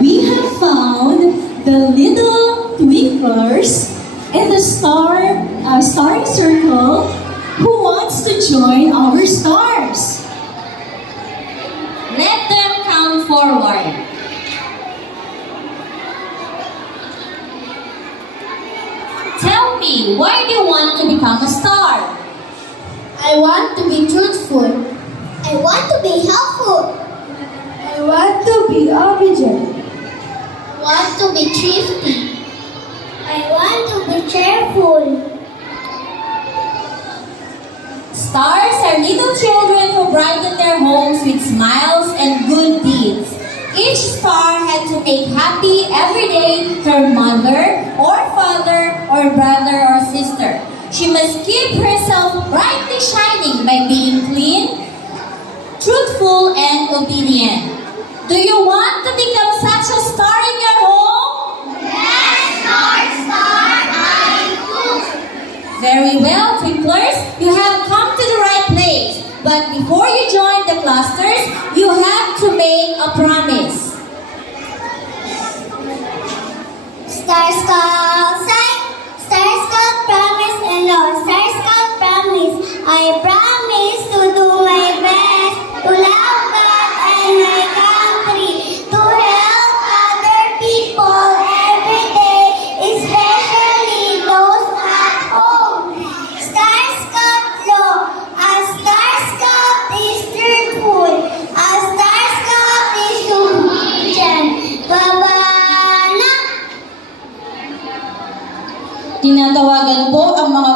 we have found the little twinklers in the starry circle who wants to join our stars. Let them come forward. Tell me, why do you want to become a star? I want to be truthful. I want to be helpful. I want to be obedient. I want to be thrifty. I want to be cheerful. Stars are little children who brighten their homes with smiles and good deeds. Each star had to make happy every day her mother or father or brother or sister. She must keep herself brightly shining by being clean, truthful, and obedient. Do you want to become such a star in your home? Yes, star, I do. Very well, twinklers. You have come to the right place. But before you join the clusters, you have to make a promise. Star Scout, Star Scout promise and Lord Star Scout promise. I promise to do my best to love God and my country, to help other people every day, especially those at home. Star Scout law, a Star Scout is truthful, a Star Scout is obedient. Babana. Tinatawagan po ang mga